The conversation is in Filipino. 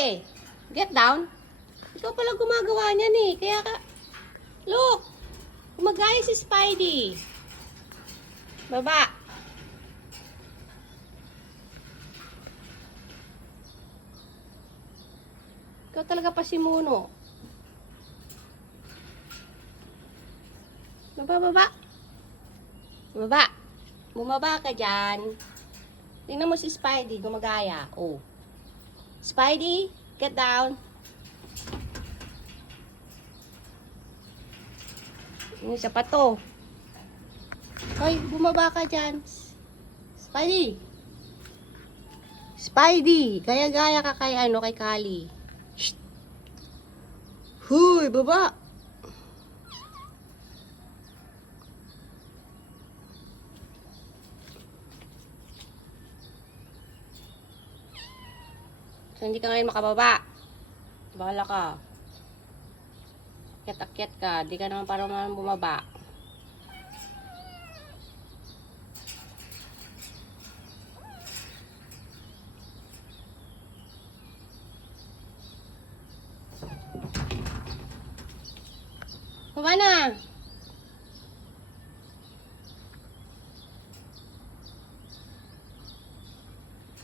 eh. Get down. Ikaw pala gumagawa niyan eh. Kaya ka... Look! Gumagaya si Spidey. Baba. Ikaw talaga pa si Muno. Baba. Baba. Bumaba ka dyan. Tingnan mo si Spidey, gumagaya. Oh. Spidey, get down. Yung isa pa to. Hoy, bumaba ka dyan. Spidey. Spidey, gaya-gaya ka kay kay Kali. Shh. Huy, baba. So, hindi ka ngayon makababa. Bahala ka. Akyat-akyat ka. Di ka naman para naman bumaba. Baba na.